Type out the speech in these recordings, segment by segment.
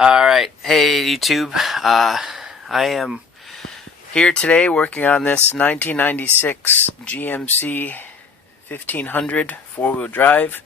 Alright, hey YouTube, I am here today working on this 1996 GMC 1500 four-wheel drive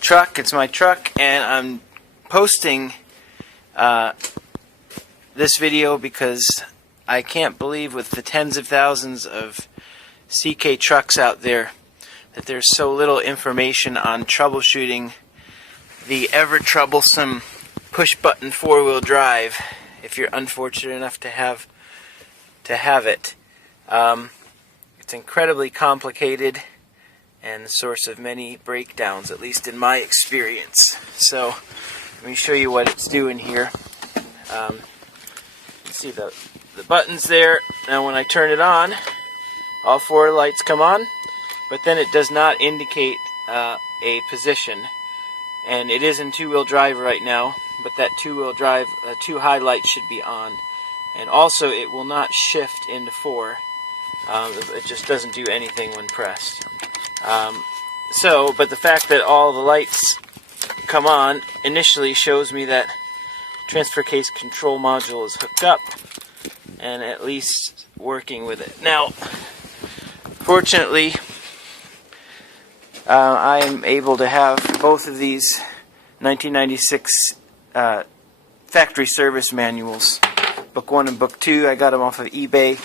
truck. It's my truck, and I'm posting this video because I can't believe, with the tens of thousands of CK trucks out there, that there's so little information on troubleshooting the ever troublesome push-button four-wheel drive, if you're unfortunate enough to have it. It's incredibly complicated and the source of many breakdowns, at least in my experience. So let me show you what it's doing here. You see the buttons there. Now when I turn it on, all four lights come on, but then it does not indicate a position. And it is in two-wheel drive right now, but that two-wheel drive, two high lights should be on. And also it will not shift into four. It just doesn't do anything when pressed. But the fact that all the lights come on initially shows me that transfer case control module is hooked up and at least working with it. Now, fortunately, I am able to have both of these 1996 factory service manuals, book 1 and book 2. I got them off of eBay.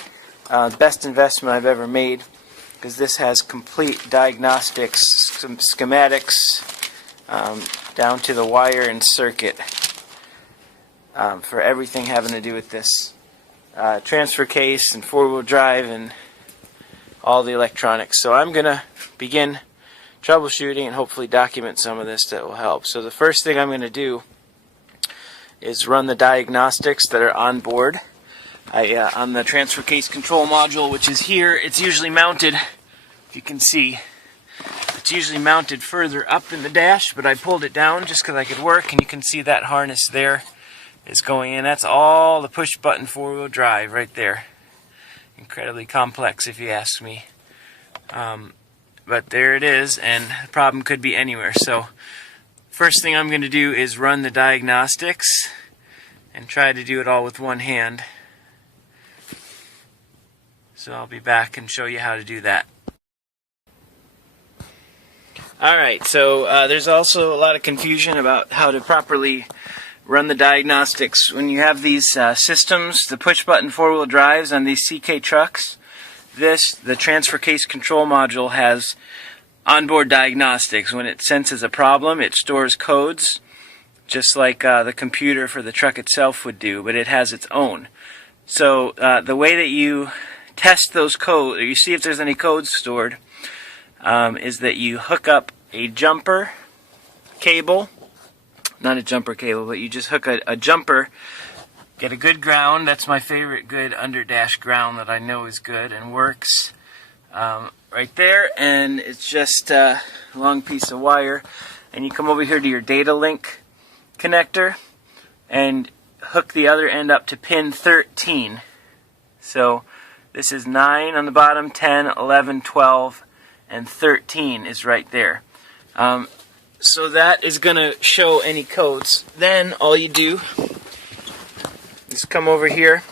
Best investment I've ever made, because this has complete diagnostics, some schematics, down to the wire and circuit, for everything having to do with this transfer case and four-wheel drive and all the electronics. So I'm going to begin troubleshooting and hopefully document some of this that will help. So the first thing I'm going to do is run the diagnostics that are on board. On the transfer case control module, which is here, it's usually mounted, if you can see, it's usually mounted further up in the dash, but I pulled it down just because I could work, and you can see that harness there is going in. That's all the push button four-wheel drive right there. Incredibly complex, if you ask me. But there it is, and the problem could be anywhere. So first thing I'm going to do is run the diagnostics and try to do it all with one hand. So I'll be back and show you how to do that. Alright, so there's also a lot of confusion about how to properly run the diagnostics. When you have these systems, the push button four-wheel drives on these CK trucks, the transfer case control module has onboard diagnostics. When it senses a problem, it stores codes, just like the computer for the truck itself would do, but it has its own. So the way that you test those codes, or you see if there's any codes stored, is that you hook up a jumper cable, not a jumper cable, but you just hook a jumper. Get a good ground. That's my favorite good underdash ground that I know is good and works. Right there, and it's just a long piece of wire. And you come over here to your data link connector and hook the other end up to pin 13. So this is 9 on the bottom, 10, 11, 12, and 13 is right there. So that is going to show any codes. Then all you do is come over here,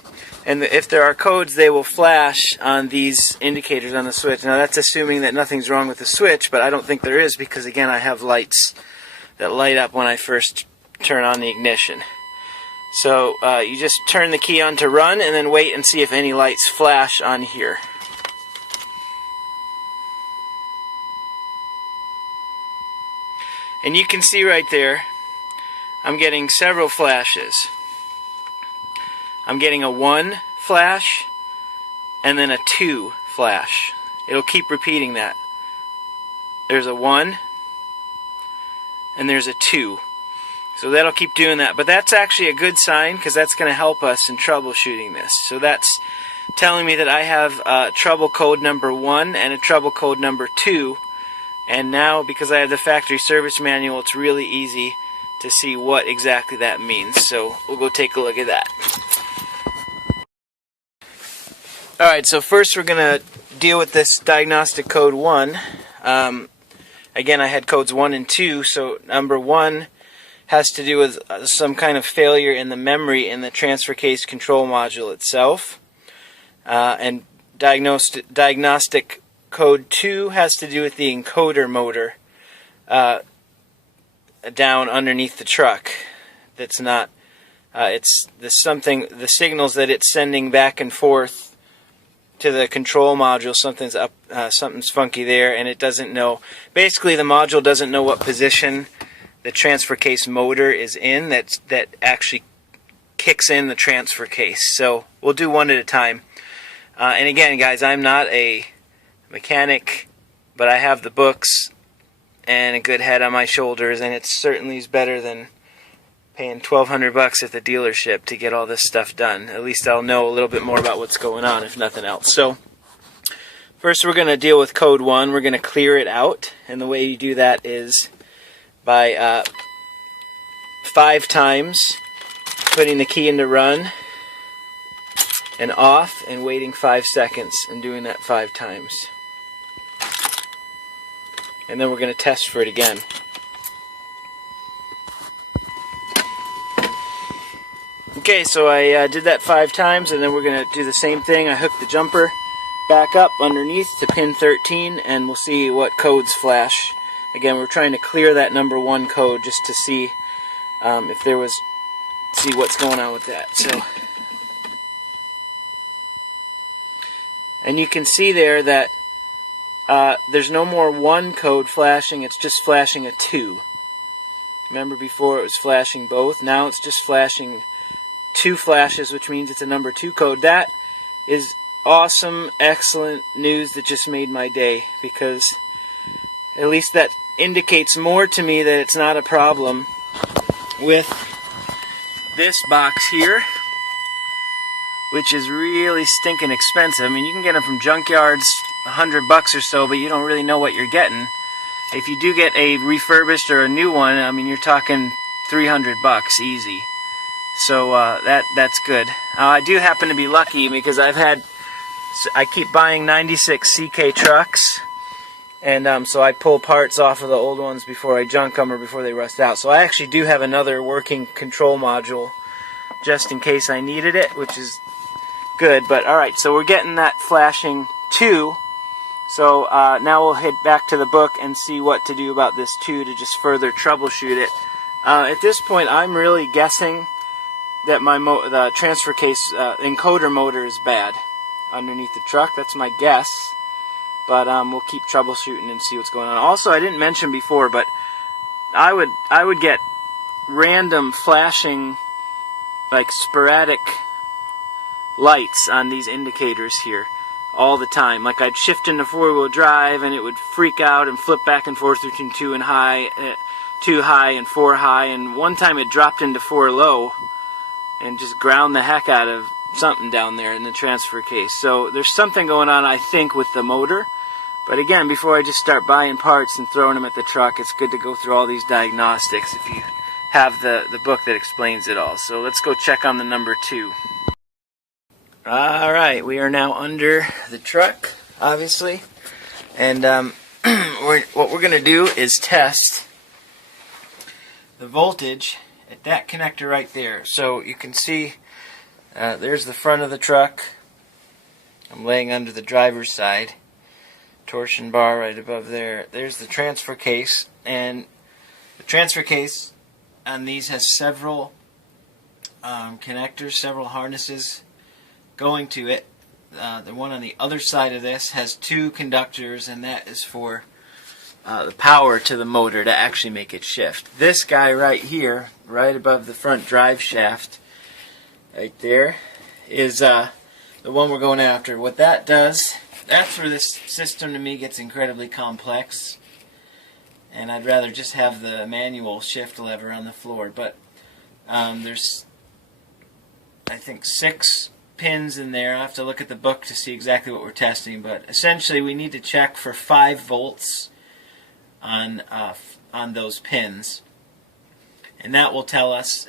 and if there are codes, they will flash on these indicators on the switch. Now that's assuming that nothing's wrong with the switch, but I don't think there is, because again I have lights that light up when I first turn on the ignition. So you just turn the key on to run and then wait and see if any lights flash on here. And you can see right there, I'm getting several flashes. I'm getting a 1 flash and then a 2 flash. It'll keep repeating that. There's a 1 and there's a 2. So that'll keep doing that. But that's actually a good sign, because that's going to help us in troubleshooting this. So that's telling me that I have trouble code number 1 and a trouble code number 2. And now, because I have the factory service manual, it's really easy to see what exactly that means. So we'll go take a look at that. Alright, so first we're going to deal with this diagnostic code 1. Again, I had codes 1 and 2, so number 1 has to do with some kind of failure in the memory in the transfer case control module itself. And diagnostic code 2 has to do with the encoder motor down underneath the truck. That's not. It's the signals that it's sending back and forth to the control module. Something's up. Something's funky there, and it doesn't know. Basically, the module doesn't know what position the transfer case motor is in. That actually kicks in the transfer case. So we'll do one at a time. And again, guys, I'm not a mechanic, but I have the books and a good head on my shoulders, and it certainly is better than paying $1,200 at the dealership to get all this stuff done. At least I'll know a little bit more about what's going on, if nothing else. So first we're going to deal with code 1. We're going to clear it out, and the way you do that is by 5 times putting the key into run and off and waiting 5 seconds and doing that 5 times. And then we're going to test for it again. Okay, so I did that 5 times, and then we're going to do the same thing. I hooked the jumper back up underneath to pin 13, and we'll see what codes flash. Again, we're trying to clear that number 1 code just to see if there was, see what's going on with that. So, and you can see there that there's no more 1 code flashing, it's just flashing a 2. Remember before it was flashing both? Now it's just flashing 2 flashes, which means it's a number 2 code. That is awesome, excellent news that just made my day, because at least that indicates more to me that it's not a problem with this box here, which is really stinking expensive. I mean, you can get them from junkyards, $100 or so, but you don't really know what you're getting. If you do get a refurbished or a new one, I mean, you're talking $300 easy. So that's good. I do happen to be lucky because I keep buying 96 CK trucks, and so I pull parts off of the old ones before I junk them or before they rust out. So I actually do have another working control module just in case I needed it, which is good. But alright, so we're getting that flashing 2. So now we'll head back to the book and see what to do about this 2 to just further troubleshoot it. At this point, I'm really guessing that the transfer case encoder motor is bad underneath the truck. That's my guess. But we'll keep troubleshooting and see what's going on. Also, I didn't mention before, but I would get random flashing, like sporadic lights on these indicators here all the time. Like I'd shift into 4-wheel drive and it would freak out and flip back and forth between 2 high and 4 high, and one time it dropped into 4 low and just ground the heck out of something down there in the transfer case. So there's something going on, I think, with the motor. But again, before I just start buying parts and throwing them at the truck, it's good to go through all these diagnostics if you have the book that explains it all. So let's go check on the number 2. Alright, we are now under the truck, obviously. And what we're going to do is test the voltage at that connector right there. So you can see there's the front of the truck. I'm laying under the driver's side. Torsion bar right above there. There's the transfer case, and the transfer case on these has several connectors, several harnesses going to it. The one on the other side of this has 2 conductors, and that is for the power to the motor to actually make it shift. This guy right here, right above the front drive shaft, right there, is the one we're going after. What that does, that's where this system to me gets incredibly complex, and I'd rather just have the manual shift lever on the floor. But there's, I think, 6 pins in there. I'll have to look at the book to see exactly what we're testing, but essentially we need to check for 5 volts on those pins, and that will tell us.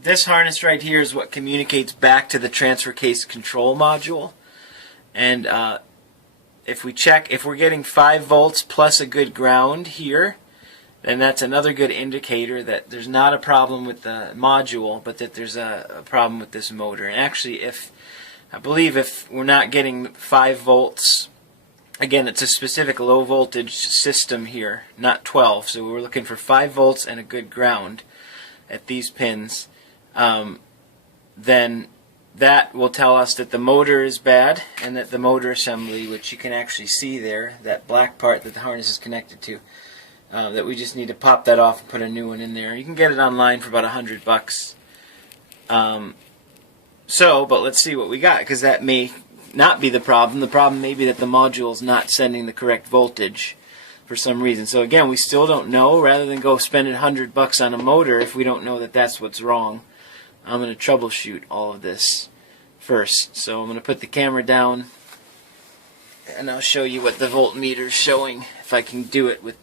This harness right here is what communicates back to the transfer case control module, and if we check, if we're getting 5 volts plus a good ground here, then that's another good indicator that there's not a problem with the module, but that there's a problem with this motor. And actually, I believe if we're not getting 5 volts, again, it's a specific low voltage system here, not 12, so we're looking for 5 volts and a good ground at these pins, then that will tell us that the motor is bad, and that the motor assembly, which you can actually see there, that black part that the harness is connected to, that we just need to pop that off and put a new one in there. You can get it online for about $100. But let's see what we got, because that may not be the problem. The problem may be that the module is not sending the correct voltage for some reason. So again, we still don't know. Rather than go spending $100 on a motor if we don't know that that's what's wrong, I'm going to troubleshoot all of this first. So I'm going to put the camera down, and I'll show you what the voltmeter is showing if I can do it with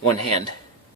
one hand.